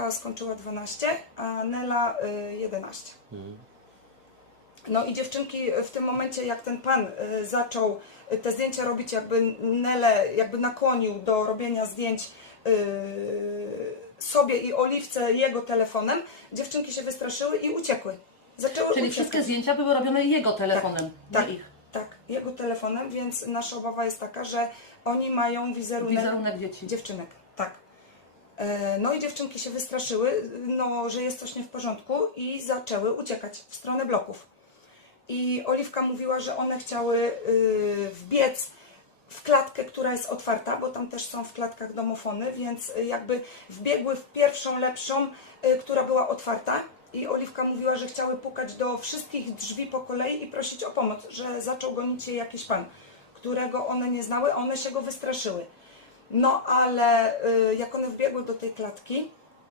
Oliwka skończyła 12, a Nela y, 11. No i dziewczynki w tym momencie, jak ten pan y, zaczął y, te zdjęcia robić, jakby Nelę jakby nakłonił do robienia zdjęć sobie i Oliwce jego telefonem, dziewczynki się wystraszyły i uciekły. Zaczęły Czyli uciekać. wszystkie zdjęcia były robione jego telefonem, tak, nie ich. tak, jego telefonem, więc nasza obawa jest taka, że oni mają wizerunek, Wizerunek dzieci. dziewczynek. E, No i dziewczynki się wystraszyły, no, że jest coś nie w porządku i zaczęły uciekać w stronę bloków. I Oliwka mówiła, że one chciały y, wbiec w klatkę, która jest otwarta, bo tam też są w klatkach domofony, więc y, jakby wbiegły w pierwszą, lepszą, y, która była otwarta. I Oliwka mówiła, że chciały pukać do wszystkich drzwi po kolei i prosić o pomoc, że zaczął gonić je jakiś pan, którego one nie znały, one się go wystraszyły. No ale y, jak one wbiegły do tej klatki,